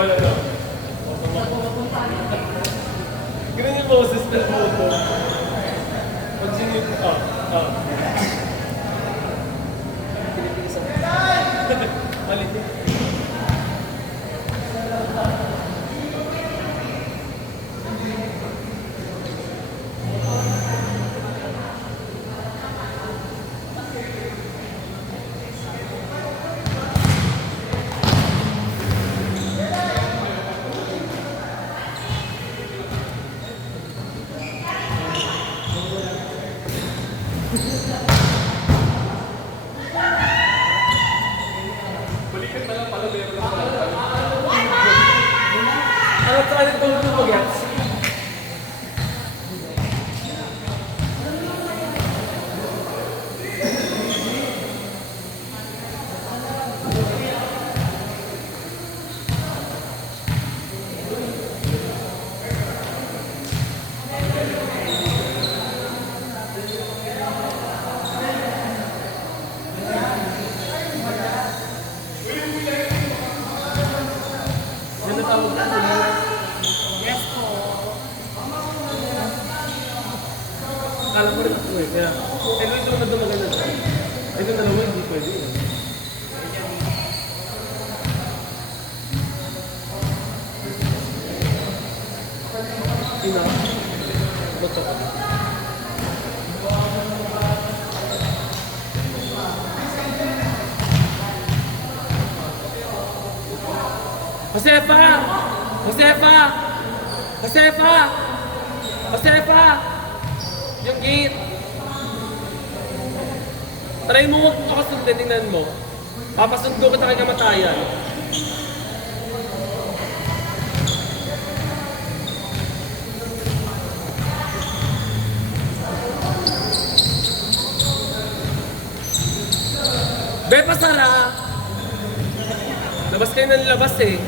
Wala na. Ganun yung boses ng moto. Pag sinip, Malit yun. Balikan na lang pala, meron lang pala. Ano sa alit bang ito mag-gets? Yes po. Kala ko rin ako eh, kaya... ito na dumagal na siya. Ito na naman, hindi pwede yun. Ina. Bato ka. Josefa! Josefa! Josefa! Josefa! Yung gate! Try mo huwag mo kasundin, tingnan mo. Papasundo kita kay kamatayan. Be, pasara! Labas kayo ng labas eh.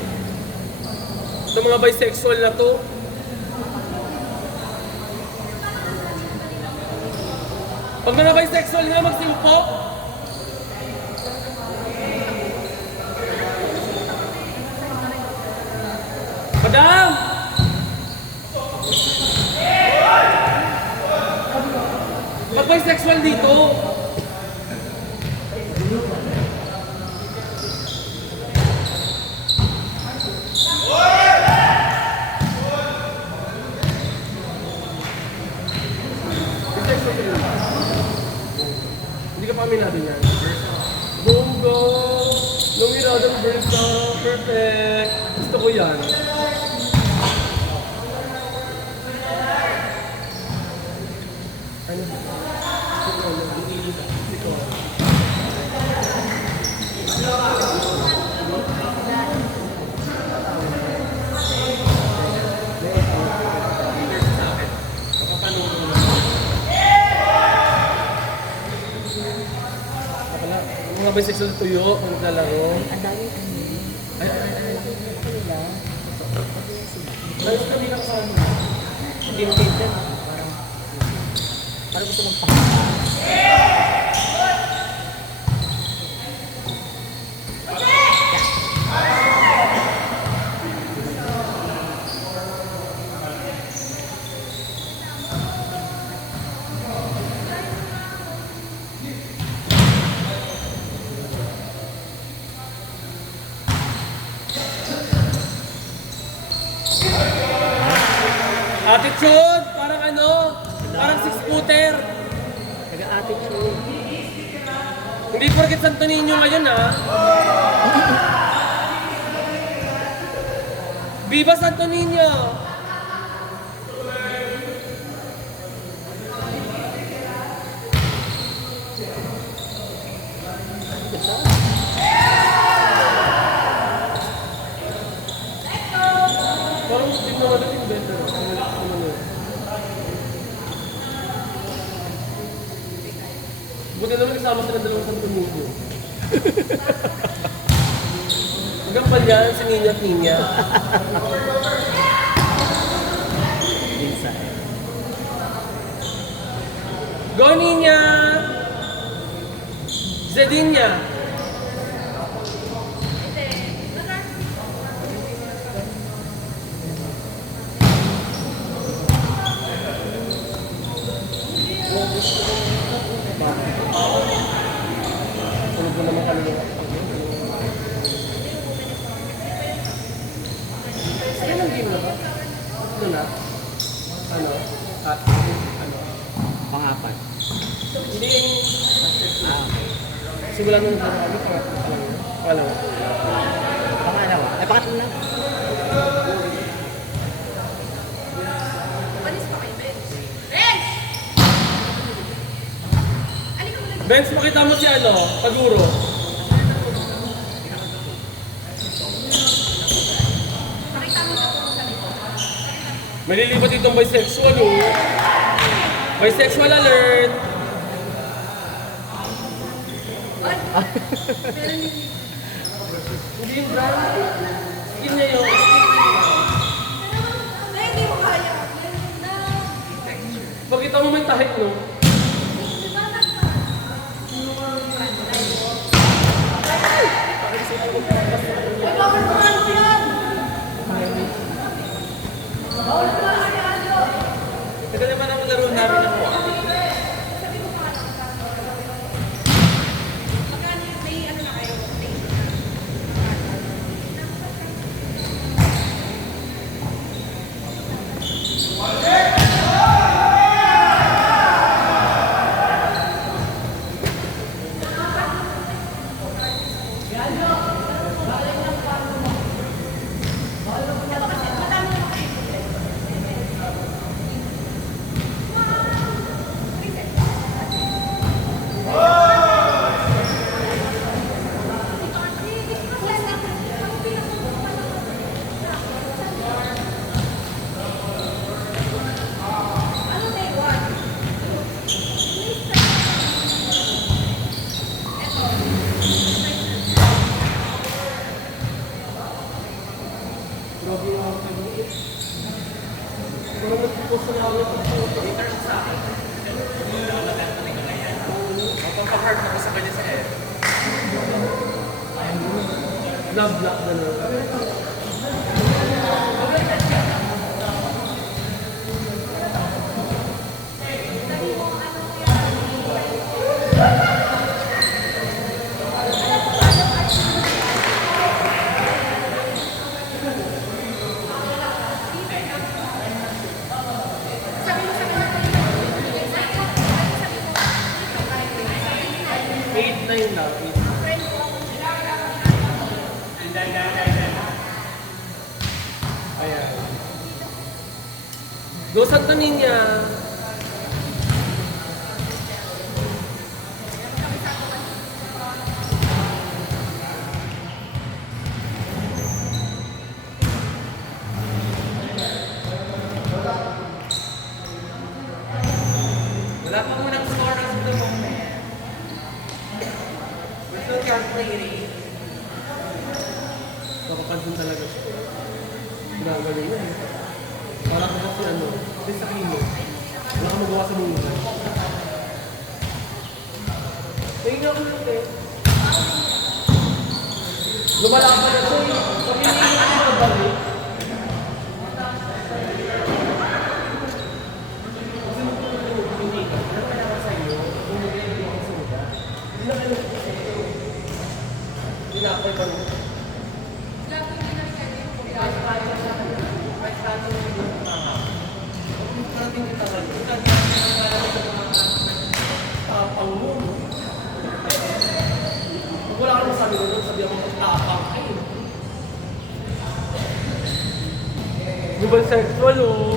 Itong mga bisexual na to. Pag mga bisexual nga magsimpo. Madam! Pag bisexual dito. Hindi ka pa aminado yan. Boom, go! Lumiradang versa. Perfect. Gusto ko yan. Ano? Mga bisexual tuyo, kung naglalaro. Ang dami Ay, kanila. ayos kami lang sa ano. Tinted. Parang gusto mong attitude! Parang ano? Parang six-footer. nag-attitude. Hindi porket Santo Niño ngayon ha. Viva Santo Niño! Parang hindi mo natin yung better. Buti naman kasama sila dalawang Santo Niño. Hanggang pa yan, si Niña at Niña. Inside. Go Niña! Zedinya! Tulog mo naman kami ng Saan ang game na ba? Ito na? Ano? At ano? Pang-apat. Hindi Ah, Simula nung kami, pangatlo. pang-alawa. Ay, pangatlo na. Benz, makita mo si ano, Paguro. May lilipat itong bisexual, oh. Bisexual alert! Hindi yung brand. Skin niya yun. Pakita mo may tahit, no? Tagal naman ang laro namin ng kuha. Grabe yung mga kaliit. Parang nagpupost na ako ito. Pampang-hard na ko sa kanya sa F. Love black na lang. Eight na yun lang. Ayan. Go Santa Niña! Wala pa munang score as of the moment. We're still calculating. Nakapansin talaga siya. Ginagaling na eh. Para ko kasi ano, kasi sa kilo. Wala ka magawa sa mundo. Tingnan ko lang eh. Lumalaban na siya eh. Pag-iingat ko na balik. Tinapay pa rin. Tapang mo, no? Kung wala ka naman sabi ko, sabi ako tapang. Ay! Global sexual, oh!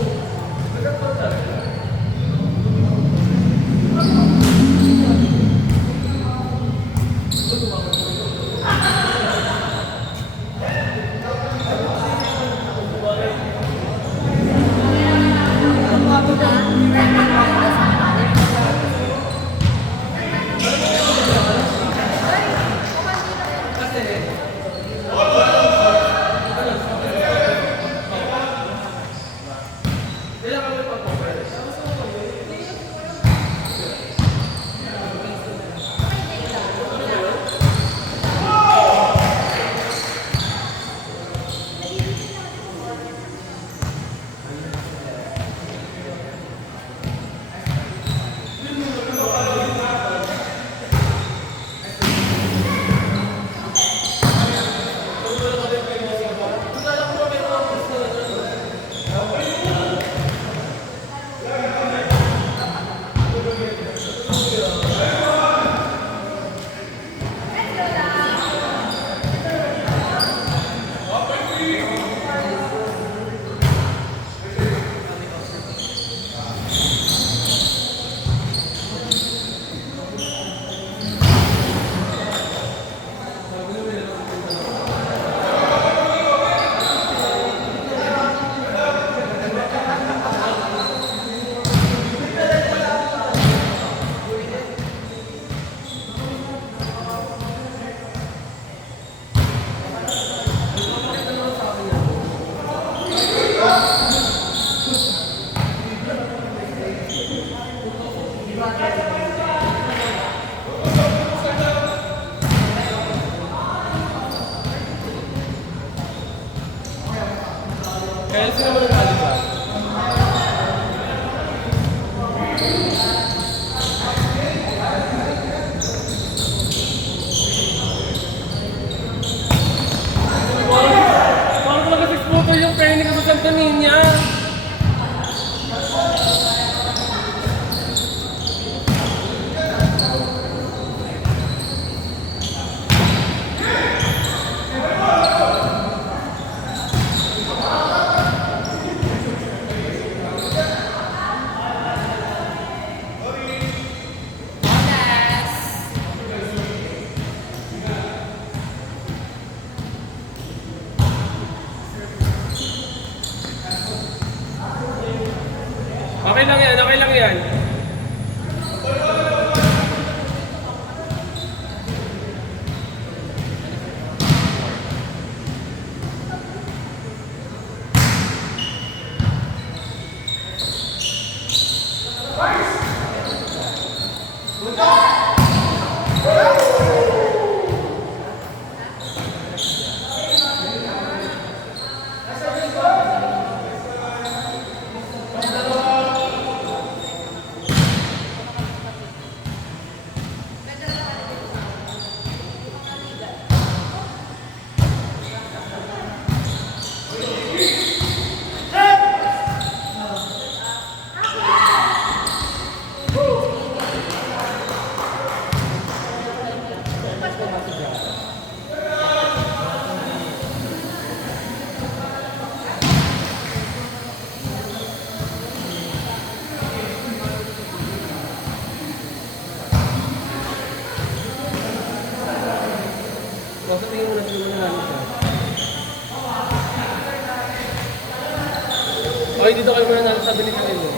Okay, dito kayo muna natin sabi ni Camilo.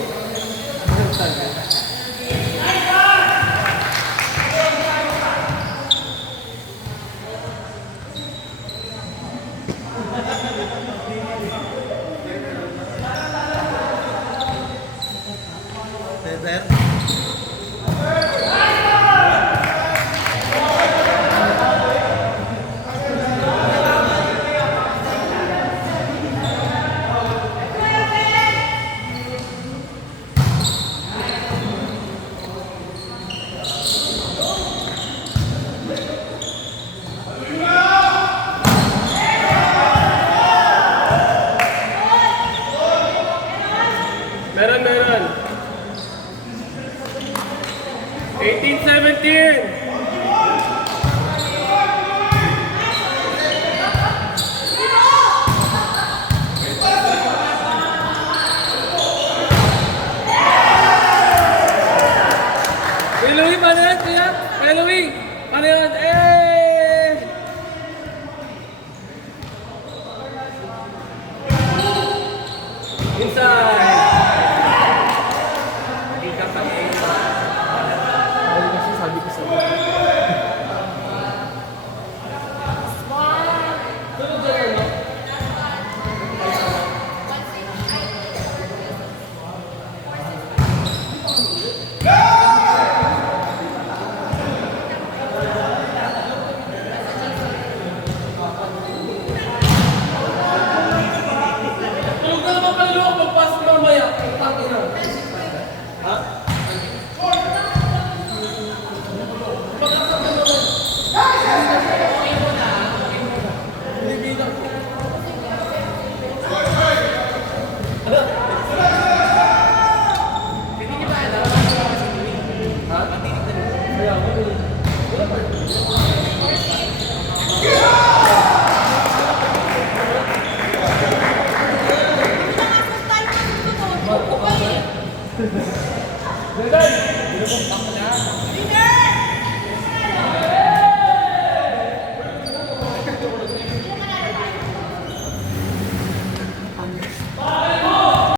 Cesar. Meron, meron. 18-17. Kuya Louie, paano yan? Kuya Louie, paano yan? Eh! Inside! Hindi ka pa Ay, kasi sabi ko sa'yo. Sunod na lang, no? Tulog na naman kayo, magpasok na mamaya. Tangin na. Ha? Leader!